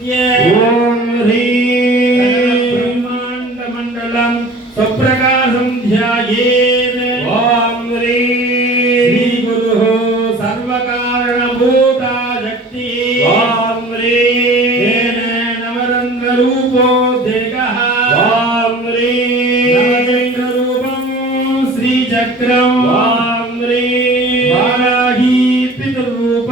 ఓం హ్రీం బ్రహ్మాండమండలం స్వప్రకాశం ధ్యాయేత్ ఓం హ్రీం శ్రీ గురుః సర్వకారణభూత శక్తి ఓం హ్రీం నవరంధ్రరూపో దేహః ఓం హ్రీం నవచక్రరూపం శ్రీచక్రం ఓం హ్రీం వారాహి పితృరూప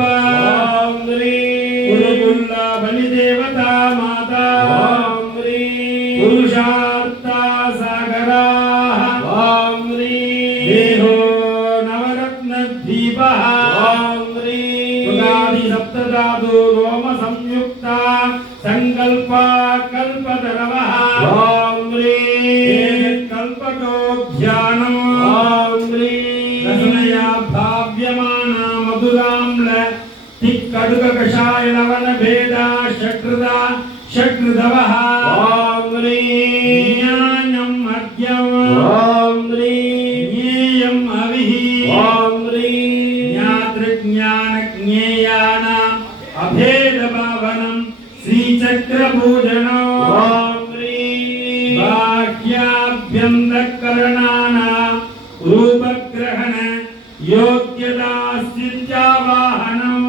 ఓం హ్రీం కులగుల్లా బలిదేవతా మాతా ఓం హ్రీం పురుషార్థ సాగరాః ఓం హ్రీం దేహో నవరత్న దీపః ఓం హ్రీం ఉగాది సప్తధాతు రోమ సంయుక్త సంకల్ప కల్పతరవః ఓం హ్రీం కల్పతో ధ్యానం ఓం హ్రీం రసనయా భావ్యమాన మధురామ్ల తిక్కడుగ కషాయ లవణ భేద షట్కృత షట్కృతవః ఓం హ్రీం జ్ఞానం మద్యం ఓం హ్రీం జ్ఞేయం అవిః ఓం హ్రీం జ్ఞాతృజ్ఞాన జ్ఞేయాన అభేద భావనం శ్రీచక్ర పూజనం ఓం హ్రీం బాహ్యాభ్యంతఃకరణాన రూపగ్రహణ యోగ్యతా స్థిత్యావాహనం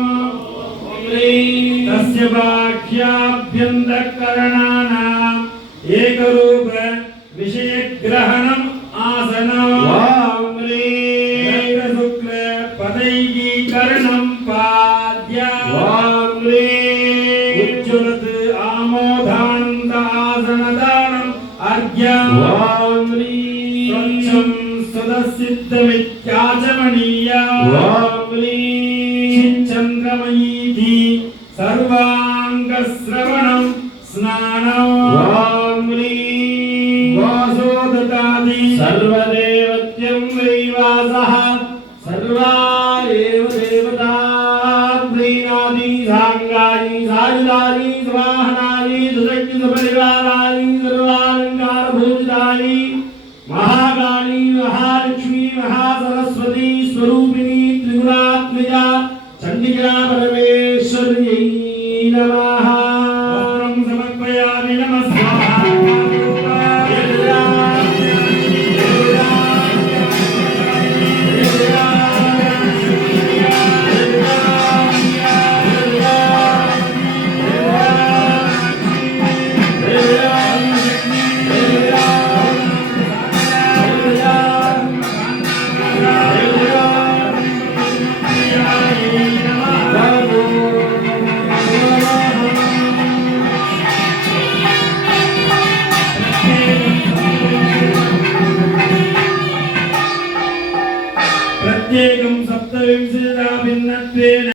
ఓం హ్రీం తస్య బాహ్యాభ్యంతఃకరణాన ఏకరూప విషయగ్రహణం ఆసనం ఓం హ్రీం శుక్ల పదైకీకరణం పాద్య ఓం హ్రీం ఉజ్జ్వలత్ ఆమోదానంద ఆసనదానం అర్ఘ్యం ఓం హ్రీం స్వచ్ఛం సదసిద్ధమిత్యాచమనీయం ఓం హ్రీం చంద్రమయీతి సర్వాంగ శ్రవణం స్నానం ఓం హ్రీం వాసోదతాది సర్వదేవత్యం వైవాసః సర్వా ఏవ దేవతా ప్రీణాది సాంగాని సాయుధాని స్వాహనాని సుశక్తి సుపరివారాని సర్వాలంకార భూషితాని మహాకాళీ మహాలక్ష్మీ మహాసరస్వతి స్వరూపిణి త్రిగుణాత్మజ చండికా పరమేశ్వర్యై నమః. వస్త్రం సమర్పయామి నమస్కారం. ప్రత్యేకం సప్తవింశతిదా భిన్నత్వేన